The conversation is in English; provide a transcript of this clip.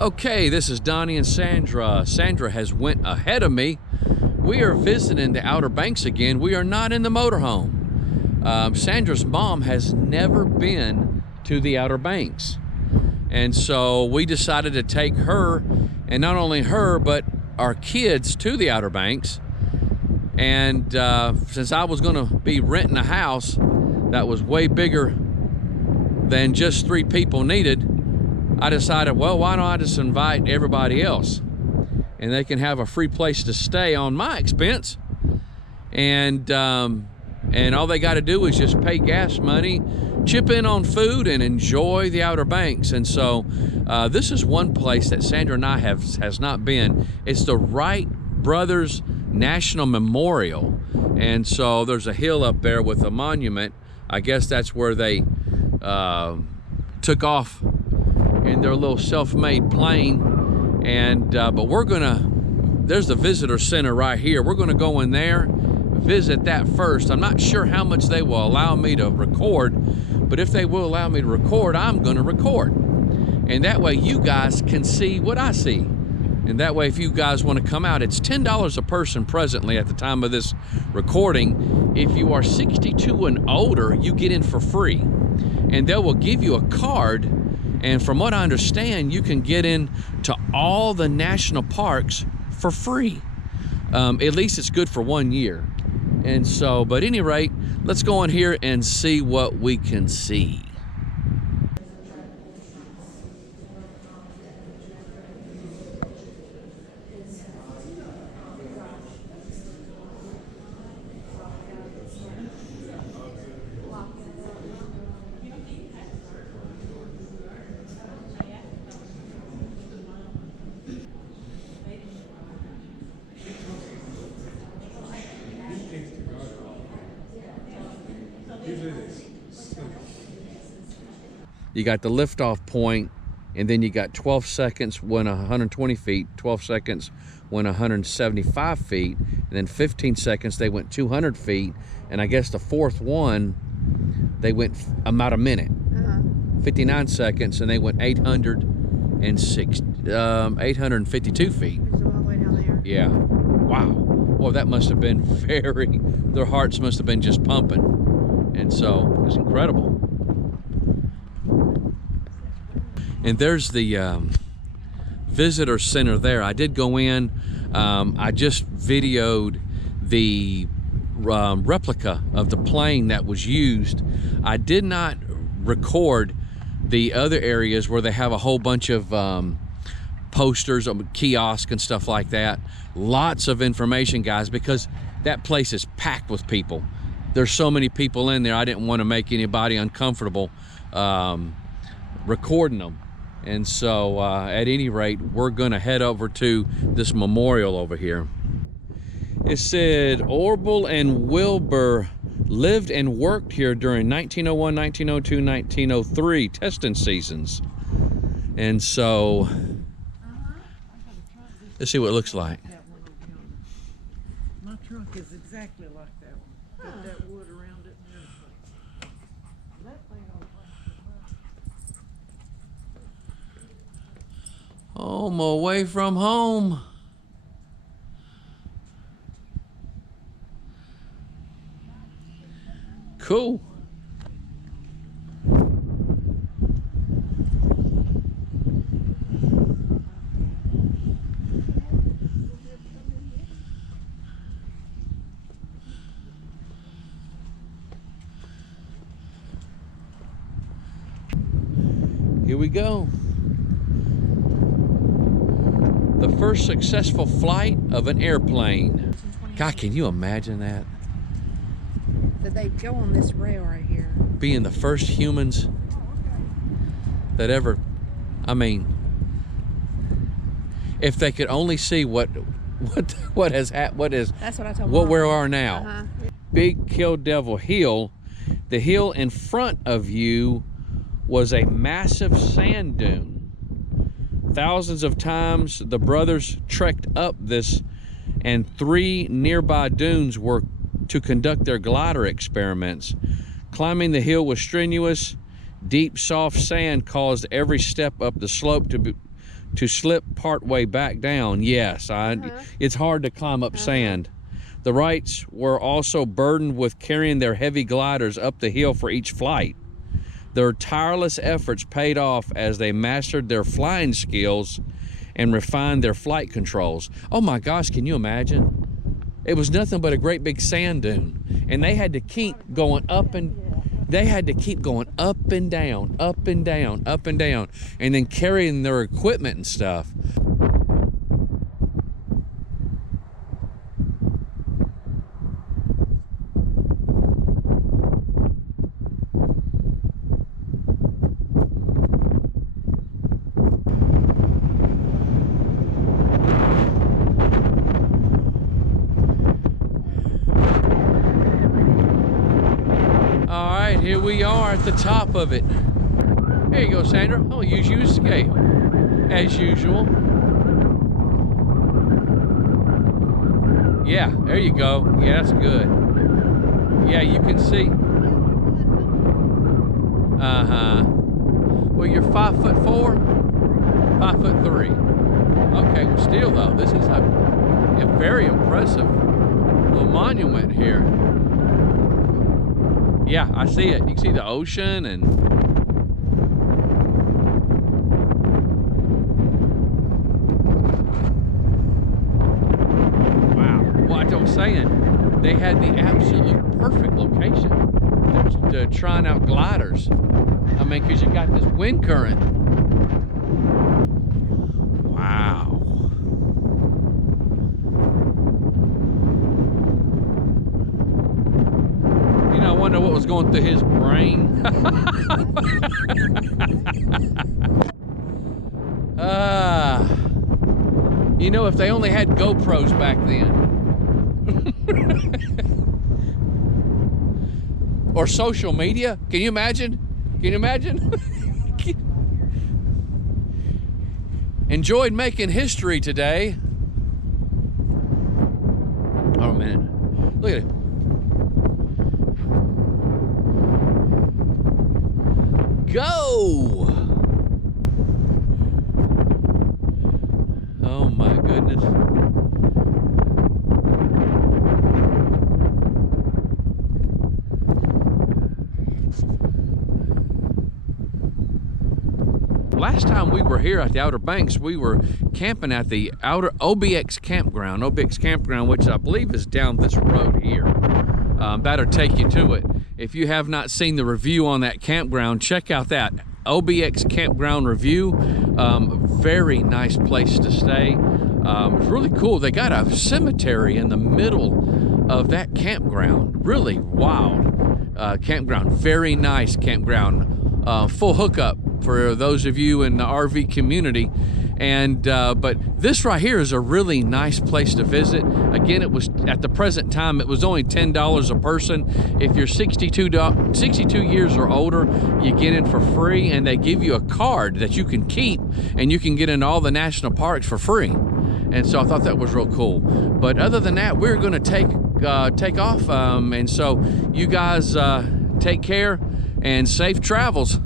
Okay, this is Donnie and Sandra. Sandra has went ahead of me. We are visiting the Outer Banks again. We are not in the motorhome. Sandra's mom has never been to the Outer Banks. And so we decided to take her, and not only her, but our kids to the Outer Banks. And since I was gonna be renting a house that was way bigger than just 3 people needed, I decided, well, why don't I just invite everybody else? And they can have a free place to stay on my expense. And all they got to do is just pay gas money, chip in on food, and enjoy the Outer Banks. And so this is one place that Sandra and I has not been. It's the Wright Brothers National Memorial. And so there's a hill up there with a monument. I guess that's where they took off in their little self-made plane. And but there's the visitor center right here. We're gonna go in there, visit that first. I'm not sure how much they will allow me to record, but if they will allow me to record, I'm gonna record. And that way you guys can see what I see. And that way, if you guys want to come out, it's $10 a person presently at the time of this recording. If you are 62 and older, you get in for free. And they will give you a card. And from what I understand, you can get in to all the national parks for free. At least it's good for 1 year. And so, but at any rate, let's go in here and see what we can see. You got the liftoff point, and then you got 12 seconds when 120 feet, 12 seconds when 175 feet, and then 15 seconds they went 200 feet, and I guess the fourth one they went about a minute. 59 seconds, and they went 852 feet. It's all the way down there. Yeah. Wow. Well, that must have been their hearts must have been just pumping. And so it's incredible. And there's the visitor center there. I did go in. I just videoed the replica of the plane that was used. I did not record the other areas where they have a whole bunch of posters, kiosks and stuff like that. Lots of information, guys, because that place is packed with people. There's so many people in there. I didn't want to make anybody uncomfortable recording them. And so at any rate, we're gonna head over to this memorial over here. It said Orville and Wilbur lived and worked here during 1901, 1902, 1903 testing seasons. And so let's see what it looks like. My trunk is exactly like that one. Got that wood around it and everything. That thing on Home away from home. Cool. Here we go. The first successful flight of an airplane. God, can you imagine that? That they go on this rail right here. Being the first humans that ever, I mean, if they could only see what is That's what I told what Mom. we are now. Big Kill Devil Hill. The hill in front of you was a massive sand dune. Thousands of times the brothers trekked up this, and 3 nearby dunes were to conduct their glider experiments. Climbing the hill was strenuous. Deep, soft sand caused every step up the slope to slip partway back down. Yes, it's hard to climb up sand. The Wrights were also burdened with carrying their heavy gliders up the hill for each flight. Their tireless efforts paid off as they mastered their flying skills and refined their flight controls. Oh my gosh, can you imagine? It was nothing but a great big sand dune, and they had to keep going up and down, up and down, up and down, and then carrying their equipment and stuff. Here we are at the top of it. There you go, Sandra. I'll use you as scale, as usual. Yeah, there you go. Yeah, that's good. Yeah, you can see. Well, you're 5'4", 5'3". Okay, well, still though, this is a very impressive little monument here. Yeah, I see it. You can see the ocean and wow. What I'm saying, they had the absolute perfect location to trying out gliders. I mean, because you got this wind current. Wow. I wonder what was going through his brain. You know, if they only had GoPros back then. Or social media. Can you imagine? Can you imagine? Enjoyed making history today. Oh, man. Look at it. Go! Oh my goodness. Last time we were here at the Outer Banks, we were camping at the outer OBX Campground. OBX Campground, which I believe is down this road here. That'll take you to it. If you have not seen the review on that campground, check out that OBX Campground review. Very nice place to stay. It's really cool. They got a cemetery in the middle of that campground. Really wild campground. Very nice campground. Full hookup for those of you in the RV community. And but this right here is a really nice place to visit. Again, it was at the present time, it was only $10 a person. If you're 62 years or older, you get in for free, and they give you a card that you can keep, and you can get into all the national parks for free. And so I thought that was real cool. But other than that, we're going to take off. And so you guys take care and safe travels.